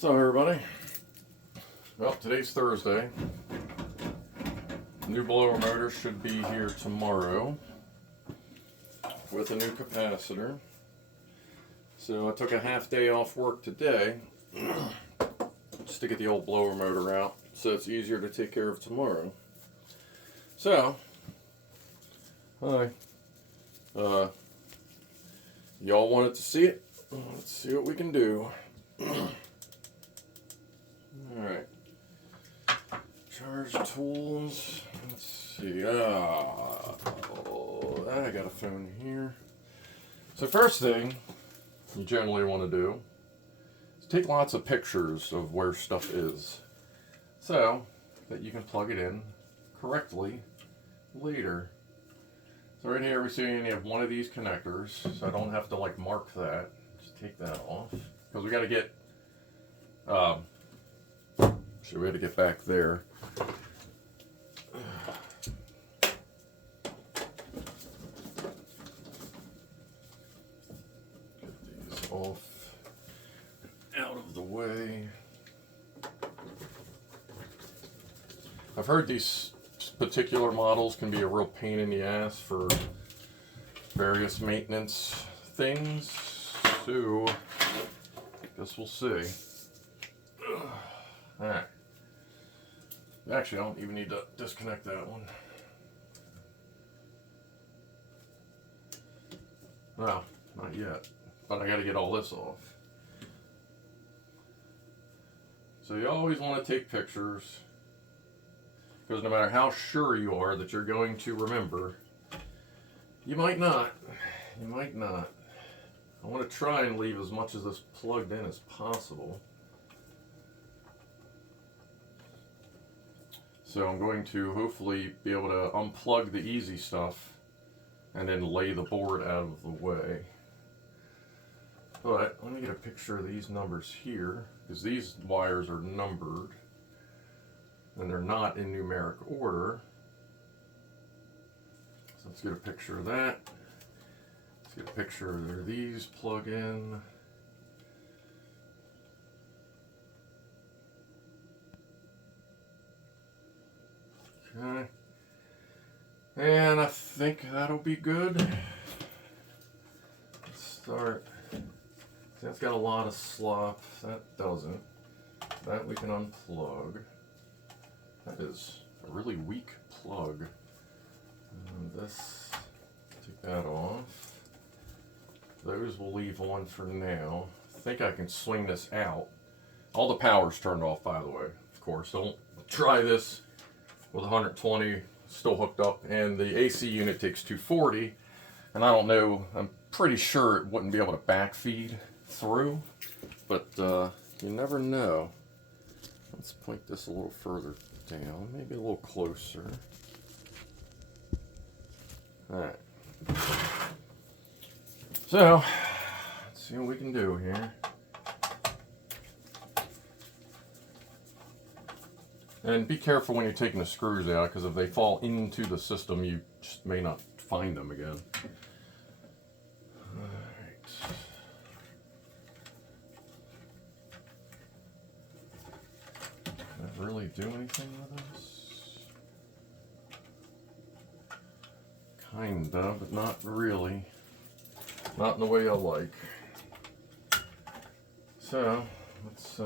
What's up, everybody? Well, today's Thursday. New blower motor should be here tomorrow with a new capacitor. So I took a half day off work today just to get the old blower motor out so it's easier to take care of tomorrow. So, hi. Y'all wanted to see it? Let's see what we can do. Alright. Charge tools. Let's see. I got a phone here. So first thing you generally want to do is take lots of pictures of where stuff is so that you can plug it in correctly later. So right here we see you have one of these connectors, so I don't have to like mark that. Just take that off because we got to get so we had to get back there. Get these off, out of the way. I've heard these particular models can be a real pain in the ass for various maintenance things, so I guess we'll see. Alright. Actually, I don't even need to disconnect that one. No, not yet. But I got to get all this off. So you always want to take pictures, because no matter how sure you are that you're going to remember, you might not. You might not. I want to try and leave as much of this plugged in as possible. So I'm going to hopefully be able to unplug the easy stuff and then lay the board out of the way. But let me get a picture of these numbers here, because these wires are numbered and they're not in numeric order. So let's get a picture of that. Let's get a picture of these plug in. Okay. And I think that'll be good. Let's start. See, that's got a lot of slop. That doesn't. That we can unplug. That is a really weak plug. And this, take that off. Those we'll leave on for now. I think I can swing this out. All the power's turned off, by the way, of course. Don't try this with 120 still hooked up, and the AC unit takes 240, and I don't know, I'm pretty sure it wouldn't be able to backfeed through, but you never know. Let's point this a little further down, maybe a little closer. Alright. So, let's see what we can do here. And be careful when you're taking the screws out, because if they fall into the system, you just may not find them again. Alright. Can I really do anything with this? Kinda, but not really. Not in the way I like. So, let's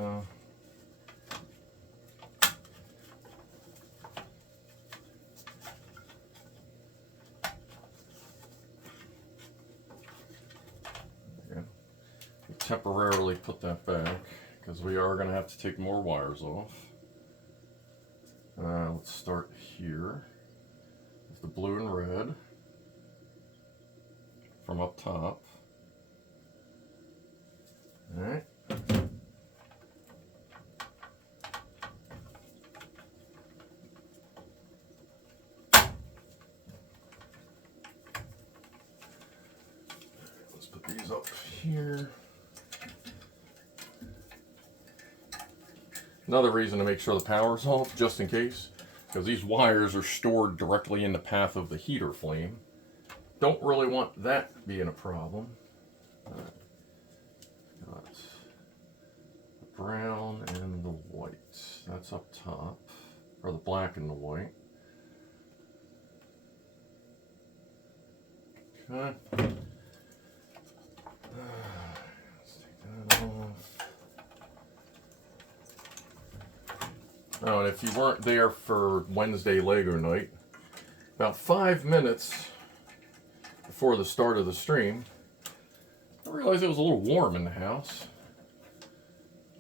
temporarily put that back, because we are going to have to take more wires off. Let's start here with the blue and red from up top. Alright. Let's put these up here. Another reason to make sure the power's off, just in case, because these wires are stored directly in the path of the heater flame. Don't really want that being a problem. Got brown and the white. That's up top, or the black and the white. Okay. Let's take that off. Oh, and if you weren't there for Wednesday Lego night, about 5 minutes before the start of the stream, I realized it was a little warm in the house.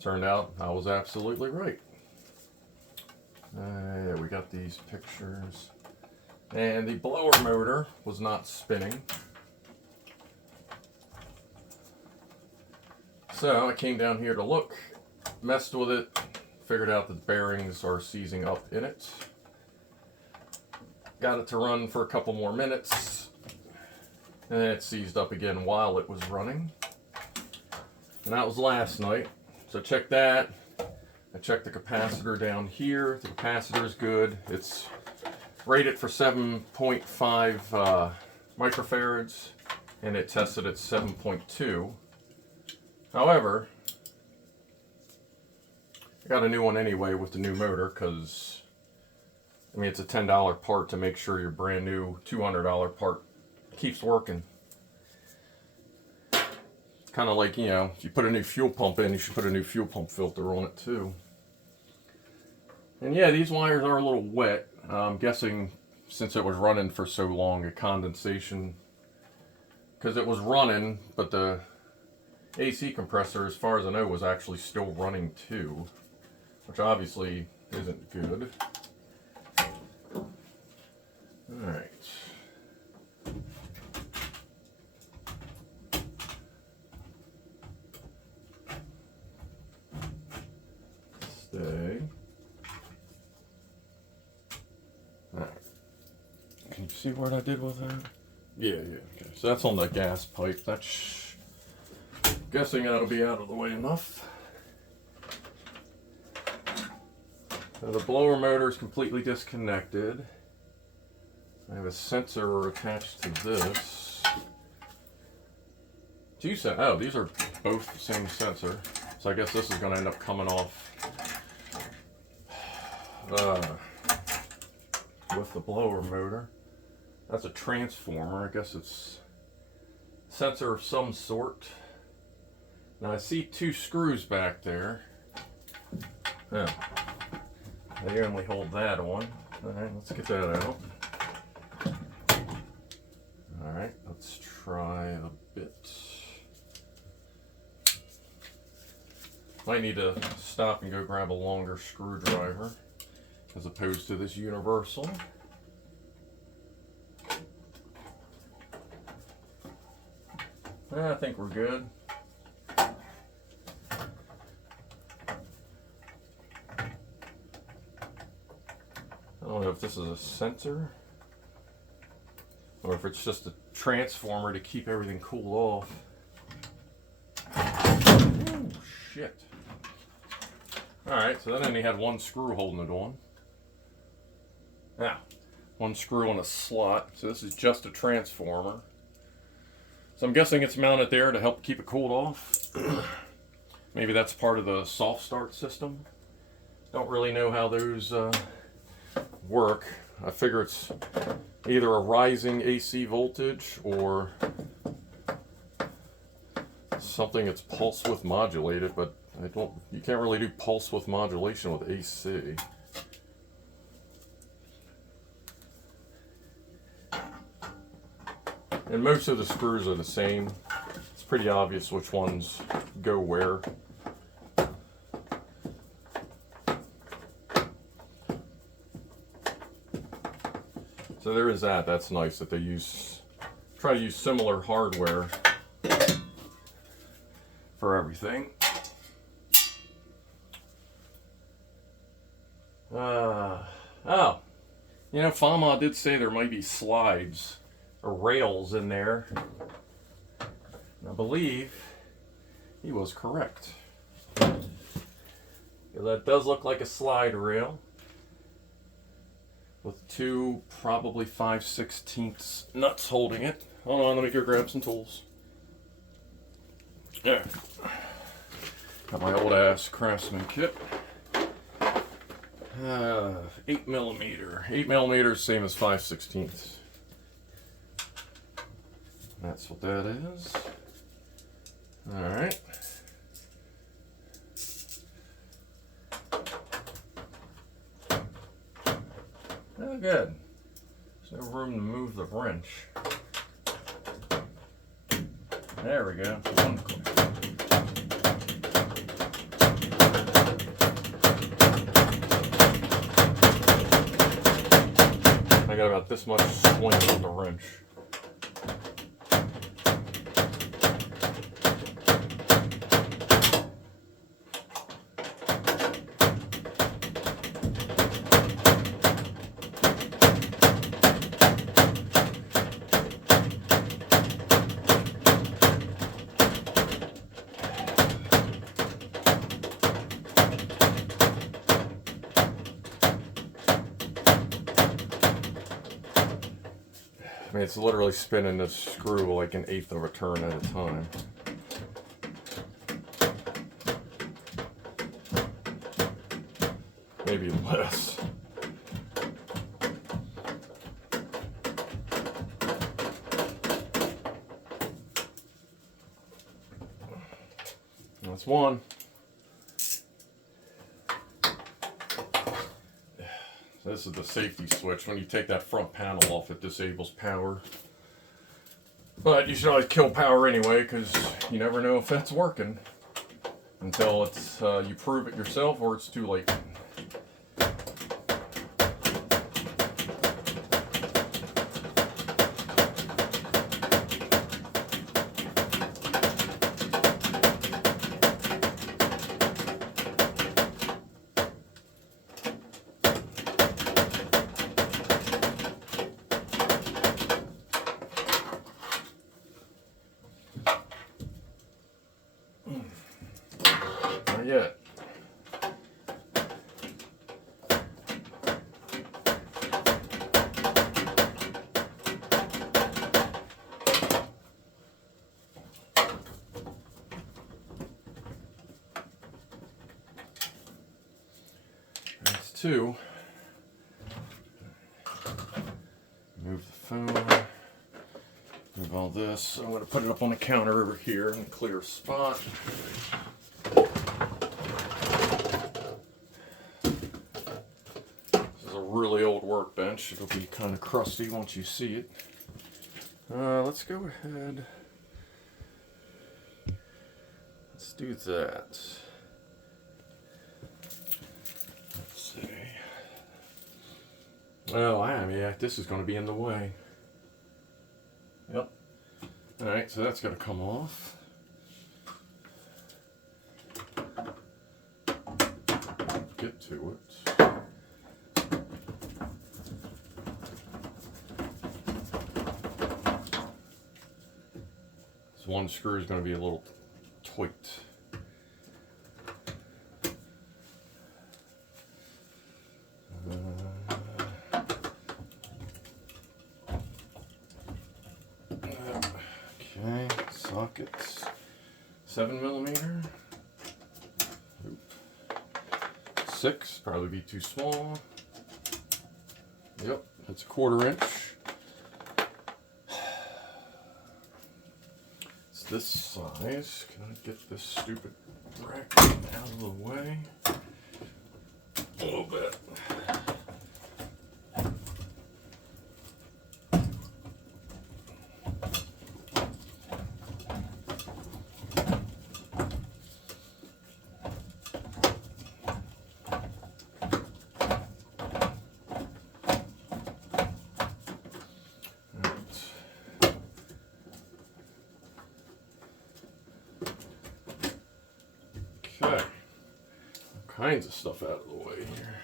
Turned out I was absolutely right. Yeah, we got these pictures. And the blower motor was not spinning. So I came down here to look, messed with it, figured out that the bearings are seizing up in it. Got it to run for a couple more minutes, and then it seized up again while it was running. And that was last night. So check that. I checked the capacitor down here. The capacitor is good. It's rated for 7.5 microfarads, and it tested at 7.2. However, I got a new one anyway with the new motor because, I mean, it's a $10 part to make sure your brand new $200 part keeps working. Kind of like, you know, if you put a new fuel pump in, you should put a new fuel pump filter on it too. And yeah, these wires are a little wet. I'm guessing since it was running for so long, a condensation, because it was running, but the AC compressor, as far as I know, was actually still running too, which obviously isn't good. Alright. Stay. Alright. Can you see what I did with that? Yeah. Okay. So that's on the gas pipe. That's guessing that'll be out of the way enough. So the blower motor is completely disconnected. I have a sensor attached to this. Oh, these are both the same sensor. So I guess this is going to end up coming off with the blower motor. That's a transformer. I guess it's a sensor of some sort. Now I see two screws back there. Oh, they only hold that on. Alright, let's get that out. Alright, let's try a bit. Might need to stop and go grab a longer screwdriver as opposed to this universal. I think we're good. I don't know if this is a sensor or if it's just a transformer to keep everything cooled off. Oh, shit. Alright, so that only had one screw holding it on. Now, one screw on a slot. So this is just a transformer. So I'm guessing it's mounted there to help keep it cooled off. Maybe that's part of the soft start system. Don't really know how those work. I figure it's either a rising AC voltage or something that's pulse width modulated, but you can't really do pulse width modulation with AC. And most of the screws are the same. It's pretty obvious which ones go where. So there is that. That's nice that they try to use similar hardware for everything. Oh, you know, Fama did say there might be slides or rails in there. And I believe he was correct. Yeah, that does look like a slide rail with two probably 5/16 nuts holding it. Hold on, let me go grab some tools. There. Got my old ass Craftsman kit. 8mm. 8mm, same as 5/16. That's what that is. Alright. Oh, good. There's no room to move the wrench. There we go. One click. I got about this much swing on the wrench. I mean, it's literally spinning this screw like 1/8 of a turn at a time. Maybe less. That's one. This is the safety switch. When you take that front panel off, it disables power. But you should always kill power anyway, because you never know if that's working until it's you prove it yourself or it's too late. Not yet. That's two. Move the phone. Move all this. I'm going to put it up on the counter over here in a clear spot. Really old workbench. It'll be kind of crusty once you see it. Let's go ahead. Let's do that. Let's see. Well, yeah, this is going to be in the way. Yep. Alright, so that's going to come off. Get to it. One screw is going to be a little tight. Okay, sockets. 7mm. Oop. 6, probably be too small. Yep, that's a 1/4 inch. This size. Can I get this stupid bracket out of the way? A little bit. Okay, all kinds of stuff out of the way here.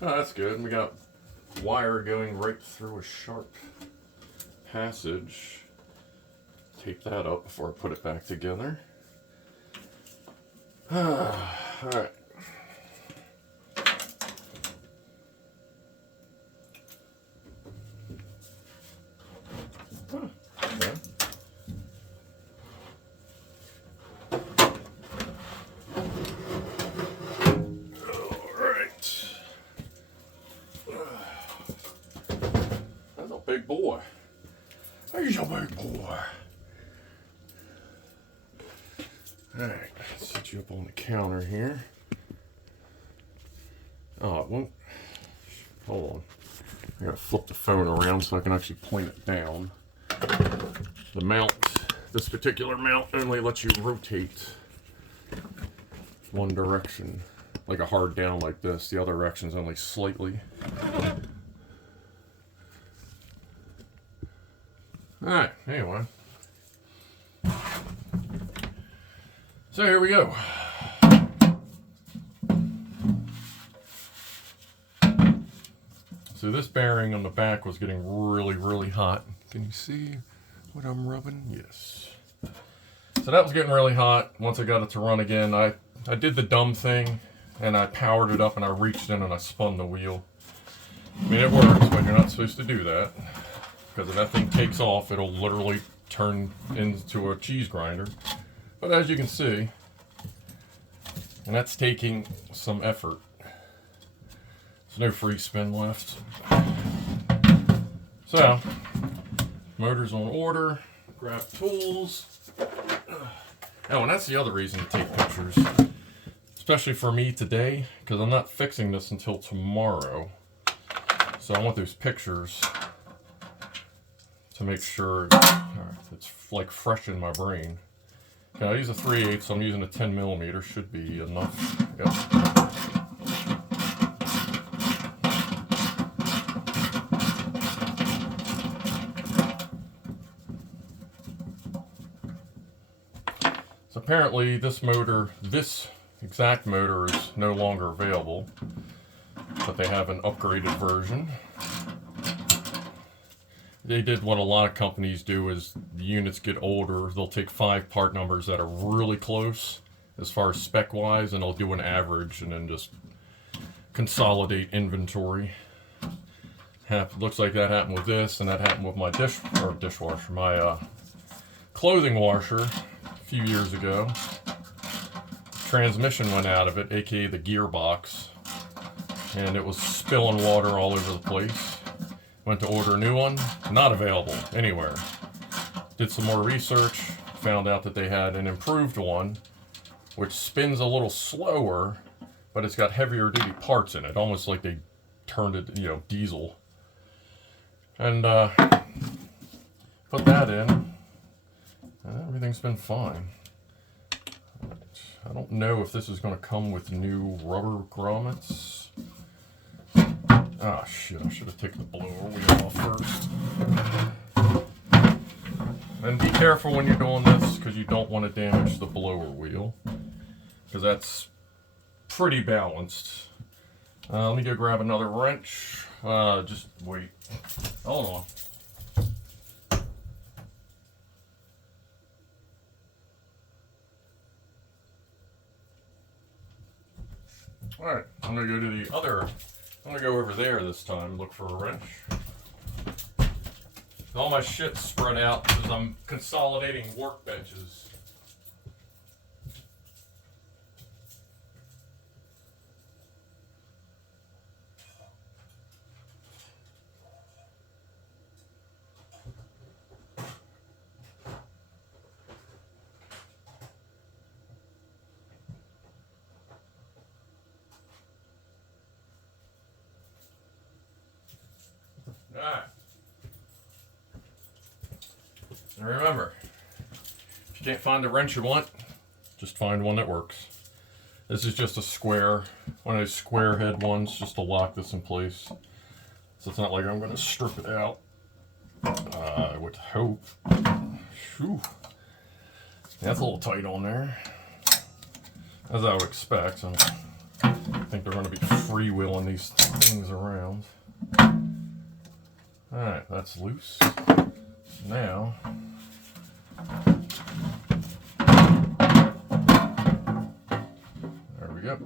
Oh, that's good. We got wire going right through a sharp passage. Tape that up before I put it back together. All right. Alright, set you up on the counter here. Oh, it won't. Hold on. I gotta flip the phone around so I can actually point it down. The mount, this particular mount only lets you rotate one direction, like a hard down like this. The other direction's only slightly. Alright, anyway. So here we go. So this bearing on the back was getting really, really hot. Can you see what I'm rubbing? Yes. So that was getting really hot. Once I got it to run again, I did the dumb thing and I powered it up and I reached in and I spun the wheel. I mean, it works, but you're not supposed to do that. Because if that thing takes off, it'll literally turn into a cheese grinder. But as you can see, and that's taking some effort. There's no free spin left. So, motor's on order, grab tools. Oh, and that's the other reason to take pictures. Especially for me today, because I'm not fixing this until tomorrow. So I want those pictures to make sure it's like fresh in my brain. Okay, I use a 3/8, so I'm using a 10mm. Should be enough. Yep. So apparently this motor, this exact motor is no longer available, but they have an upgraded version. They did what a lot of companies do is the units get older, they'll take 5 part numbers that are really close as far as spec wise, and they'll do an average and then just consolidate inventory. Looks like that happened with this, and that happened with my dishwasher, my clothing washer a few years ago. Transmission went out of it, aka the gearbox, and it was spilling water all over the place. Went to order a new one, not available anywhere. Did some more research, found out that they had an improved one, which spins a little slower, but it's got heavier duty parts in it, almost like they turned it, diesel. And put that in, and everything's been fine. I don't know if this is going to come with new rubber grommets. Ah, shit, I should have taken the blower wheel off first. And be careful when you're doing this, because you don't want to damage the blower wheel, because that's pretty balanced. Let me go grab another wrench. Just wait. Hold on. Alright, I'm going to go to the other... I'm going to go over there this time, look for a wrench. All my shit's spread out because I'm consolidating workbenches. Alright. And remember, if you can't find the wrench you want, just find one that works. This is just a square, one of those square head ones, just to lock this in place. So it's not like I'm going to strip it out. I would hope. Whew. That's a little tight on there, as I would expect. So I think they're going to be freewheeling these things around. Alright, that's loose. Now, there we go.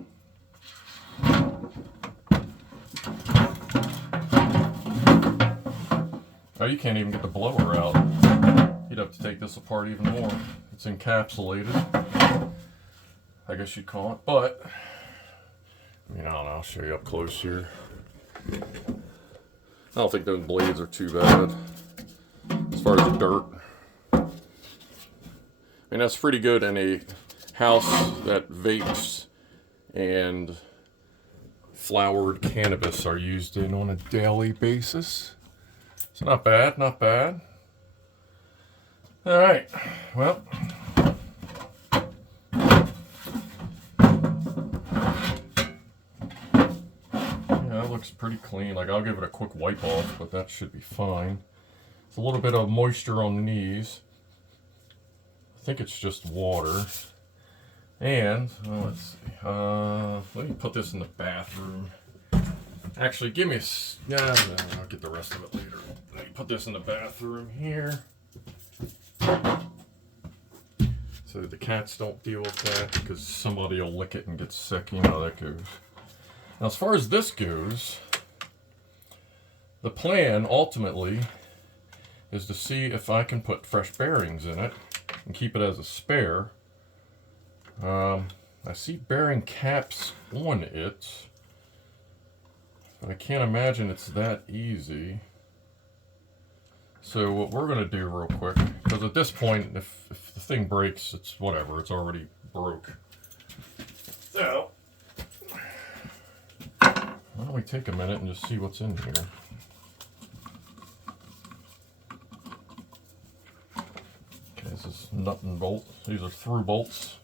Oh, you can't even get the blower out. You'd have to take this apart even more. It's encapsulated, I guess you'd call it, but I mean, I don't know, I'll show you up close here. I don't think those blades are too bad as far as dirt. I mean, that's pretty good in house that vapes and flowered cannabis are used in on a daily basis. So not bad, not bad. All right, well. That looks pretty clean. Like, I'll give it a quick wipe off, but that should be fine. It's a little bit of moisture on these. I think it's just water. And, well, let's see. Let me put this in the bathroom. Actually, give me a... Yeah, I'll get the rest of it later. Let me put this in the bathroom here. So the cats don't deal with that, because somebody will lick it and get sick. You know how that goes. Now, as far as this goes, the plan ultimately is to see if I can put fresh bearings in it and keep it as a spare. I see bearing caps on it, but I can't imagine it's that easy. So what we're going to do real quick, because at this point, if the thing breaks, it's whatever, it's already broke. So, why don't we take a minute and just see what's in here. Okay, this is nut and bolt. These are through bolts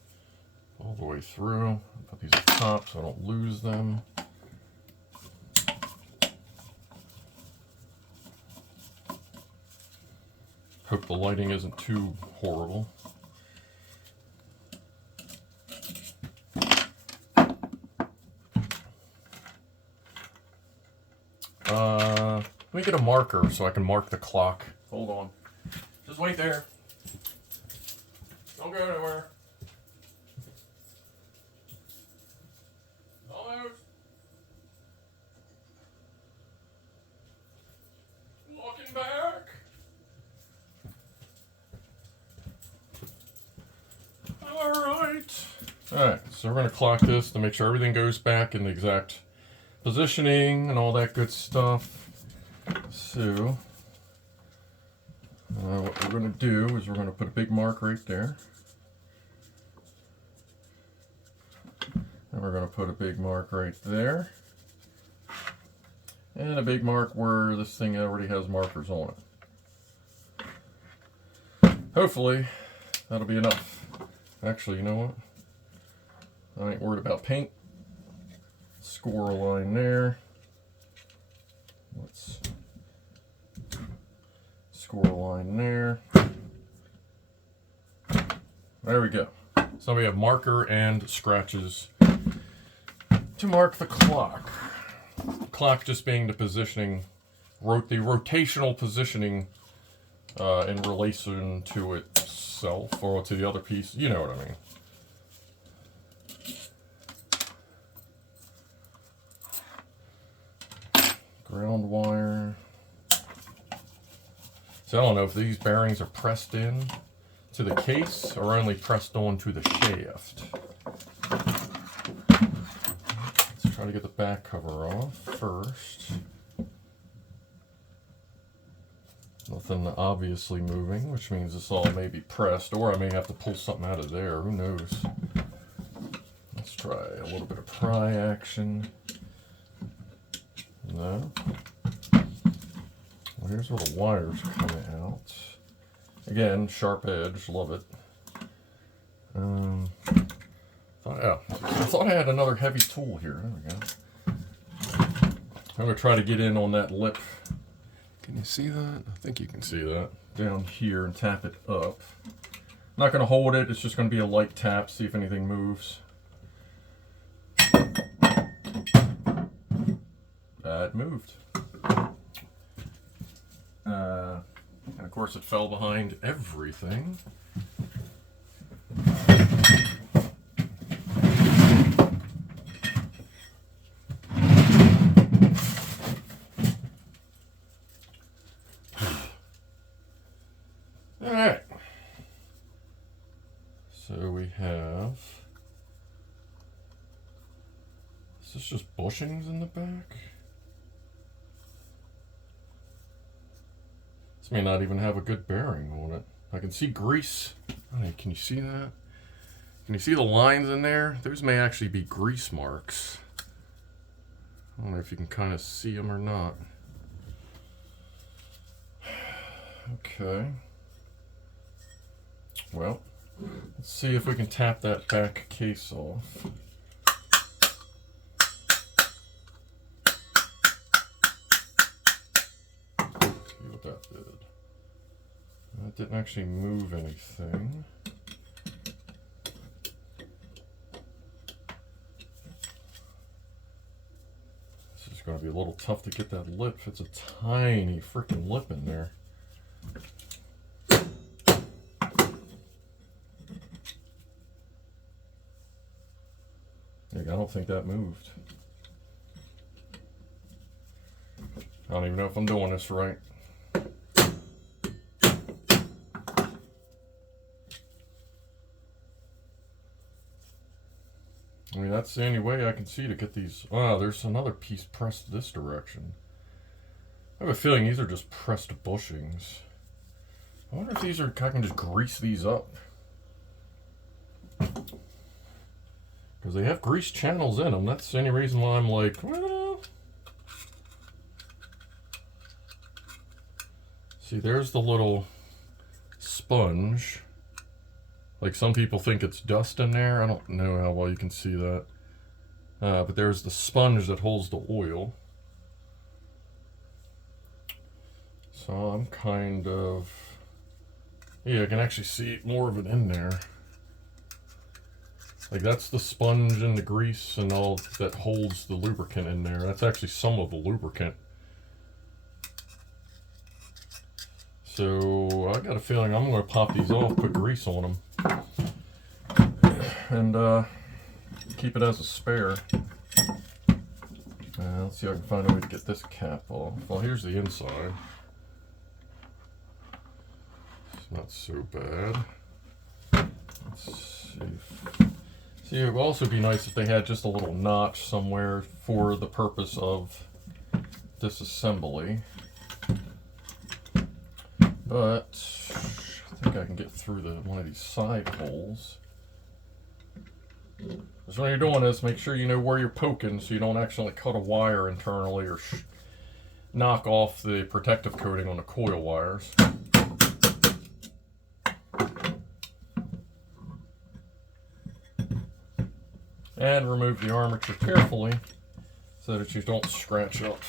all the way through. Put these at the top so I don't lose them. Hope the lighting isn't too horrible. Let me get a marker so I can mark the clock. Hold on. Just wait there. Don't go anywhere. Almost. Looking back. Alright. Alright, so we're going to clock this to make sure everything goes back in the exact positioning and all that good stuff. So, what we're going to do is we're going to put a big mark right there. And we're going to put a big mark right there. And a big mark where this thing already has markers on it. Hopefully, that'll be enough. Actually, you know what? I ain't worried about paint. Score a line there. Let's score a line there. There we go. So we have marker and scratches to mark the clock. Clock just being the positioning, the rotational positioning in relation to itself or to the other piece. You know what I mean. Ground wire. So I don't know if these bearings are pressed in to the case or only pressed onto the shaft. Let's try to get the back cover off first. Nothing obviously moving, which means this all may be pressed, or I may have to pull something out of there. Who knows? Let's try a little bit of pry action. No. Well, here's where the wire's coming out. Again, sharp edge, love it. I thought I had another heavy tool here. There we go. I'm going to try to get in on that lip. Can you see that? I think you can see that. Down here and tap it up. I'm not going to hold it. It's just going to be a light tap, see if anything moves. That moved. And of course it fell behind everything. Alright. So we have... Is this just bushings in the back? This may not even have a good bearing on it. I can see grease. Hey, can you see that? Can you see the lines in there? Those may actually be grease marks. I don't know if you can kind of see them or not. Okay. Well, let's see if we can tap that back case off. See what that did. That didn't actually move anything. This is going to be a little tough to get that lip. It's a tiny freaking lip in there. I don't think that moved. I don't even know if I'm doing this right. I mean, that's the only way I can see to get these. Oh, there's another piece pressed this direction. I have a feeling these are just pressed bushings. I wonder if these are, I can just grease these up. Because they have grease channels in them. That's the only reason why I'm like, well. See, there's the little sponge. Like some people think it's dust in there. I don't know how well you can see that. But there's the sponge that holds the oil. So I'm kind of, yeah, I can actually see more of it in there. Like that's the sponge and the grease and all that holds the lubricant in there. That's actually some of the lubricant. So I got a feeling I'm going to pop these off, put grease on them, and keep it as a spare. Let's see if I can find a way to get this cap off. Well, here's the inside. It's not so bad. Let's see. See, it would also be nice if they had just a little notch somewhere for the purpose of disassembly. But I think I can get through one of these side holes. So when you're doing this, make sure you know where you're poking so you don't accidentally cut a wire internally or knock off the protective coating on the coil wires. And remove the armature carefully so that you don't scratch up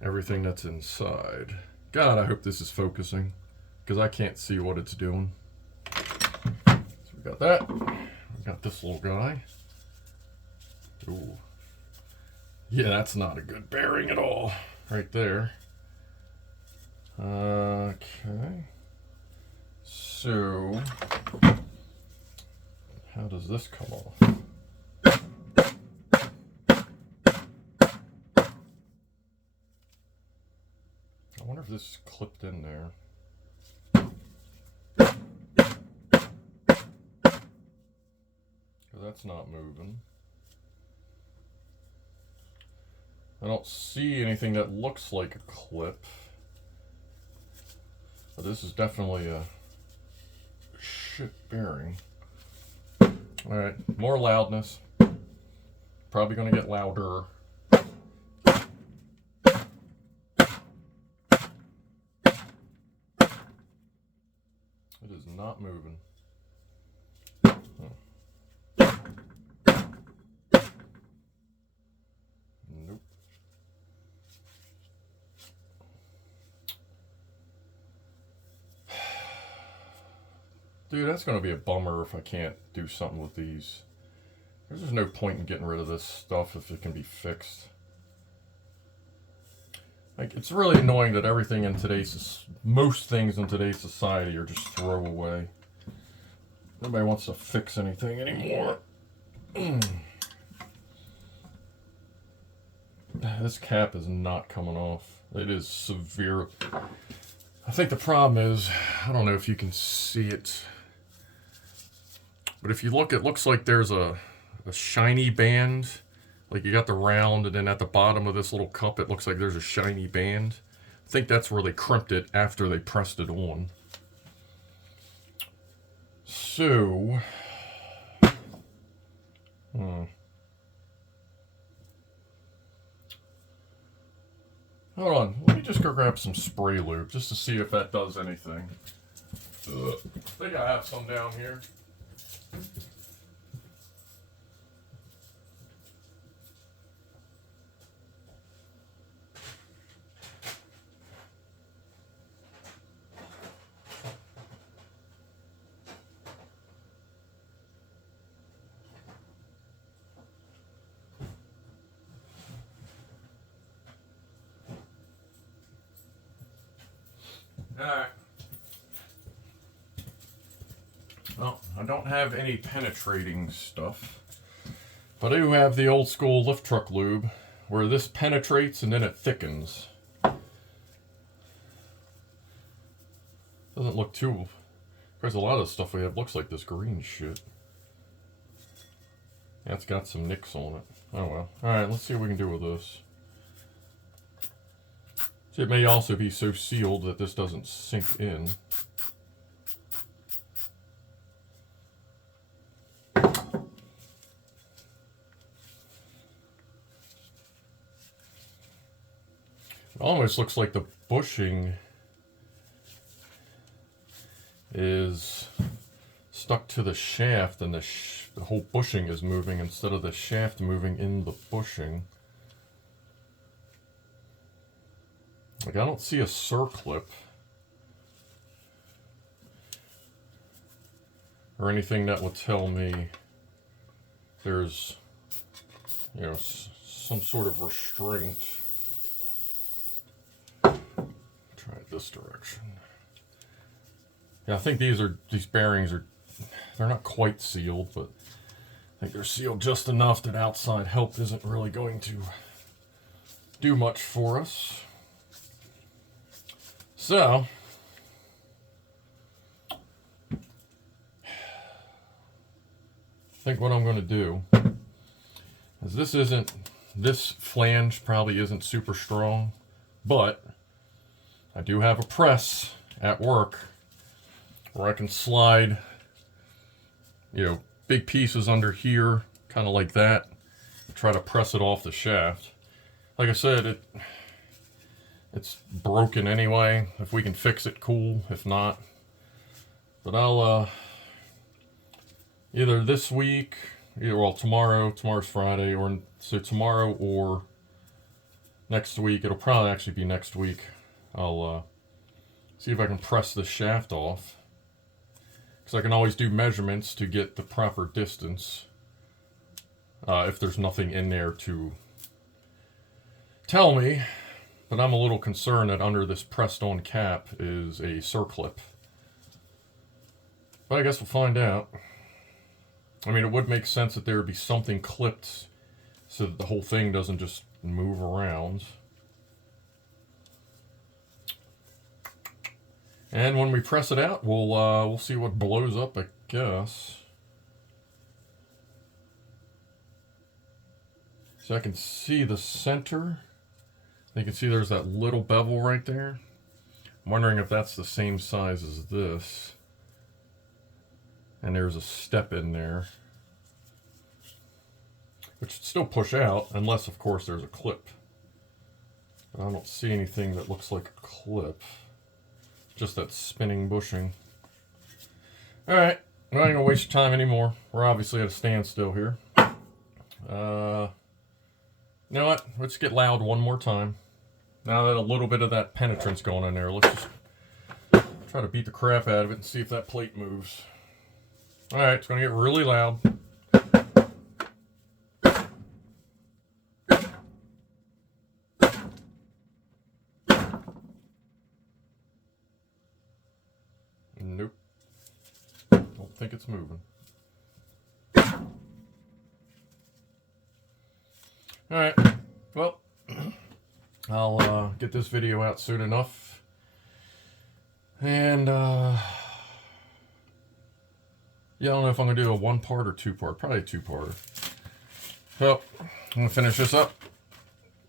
everything that's inside. God, I hope this is focusing because I can't see what it's doing. So we got that. We got this little guy. Ooh. Yeah, that's not a good bearing at all. Right there. Okay. So, how does this come off? I wonder if this is clipped in there. That's not moving. I don't see anything that looks like a clip. But this is definitely a shit bearing. Alright, more loudness. Probably going to get louder. It is not moving. Nope. Dude, that's going to be a bummer if I can't do something with these. There's just no point in getting rid of this stuff if it can be fixed. Like, it's really annoying that everything in most things in today's society are just throwaway. Nobody wants to fix anything anymore. This cap is not coming off. It is severe. I think the problem is, I don't know if you can see it, but if you look, it looks like there's a shiny band. Like you got the round, and then at the bottom of this little cup, it looks like there's a shiny band. I think that's where they crimped it after they pressed it on. So, Hold on, let me just go grab some spray lube just to see if that does anything. I think I have some down here. Alright. Well, I don't have any penetrating stuff, but I do have the old school lift truck lube where this penetrates and then it thickens. Doesn't look too... There's a lot of stuff we have looks like this green shit. Yeah, it's got some nicks on it. Oh well. Alright, let's see what we can do with this. It may also be so sealed that this doesn't sink in. It almost looks like the bushing is stuck to the shaft and the whole bushing is moving instead of the shaft moving in the bushing. Like, I don't see a circlip or anything that would tell me there's, you know, some sort of restraint. Try it this direction. Yeah, I think these bearings are, they're not quite sealed, but I think they're sealed just enough that outside help isn't really going to do much for us. So, I think what I'm going to do is this flange probably isn't super strong, but I do have a press at work where I can slide, you know, big pieces under here, kind of like that, try to press it off the shaft. Like I said, it's broken anyway. If we can fix it, cool. If not, but I'll either this week, tomorrow's Friday, or so tomorrow or next week. It'll probably actually be next week. I'll see if I can press the shaft off, because I can always do measurements to get the proper distance if there's nothing in there to tell me. But I'm a little concerned that under this pressed-on cap is a circlip. But I guess we'll find out. I mean, it would make sense that there would be something clipped so that the whole thing doesn't just move around. And when we press it out, we'll see what blows up, I guess. So I can see the center. You can see there's that little bevel right there. I'm wondering if that's the same size as this. And there's a step in there, which should still push out, unless of course there's a clip. But I don't see anything that looks like a clip. Just that spinning bushing. Alright, I'm not gonna waste your time anymore. We're obviously at a standstill here. You know what? Let's get loud one more time. Now that a little bit of that penetrance going in there, let's just try to beat the crap out of it and see if that plate moves. Alright, it's going to get really loud. Nope. Don't think it's moving. Alright, well, I'll get this video out soon enough. And, yeah, I don't know if I'm going to do a one-part or two-part. Probably a two-parter. So, I'm going to finish this up.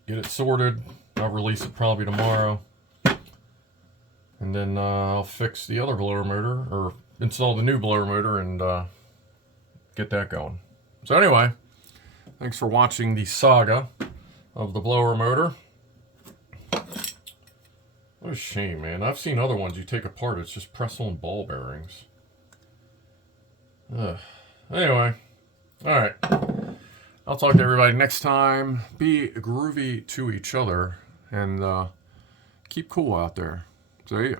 Get it sorted. I'll release it probably tomorrow. And then I'll fix the other blower motor, or install the new blower motor, and get that going. So anyway, thanks for watching the saga of the blower motor. What a shame, man. I've seen other ones you take apart, it's just press-on ball bearings. Ugh. Anyway, alright. I'll talk to everybody next time. Be groovy to each other, and keep cool out there. See ya.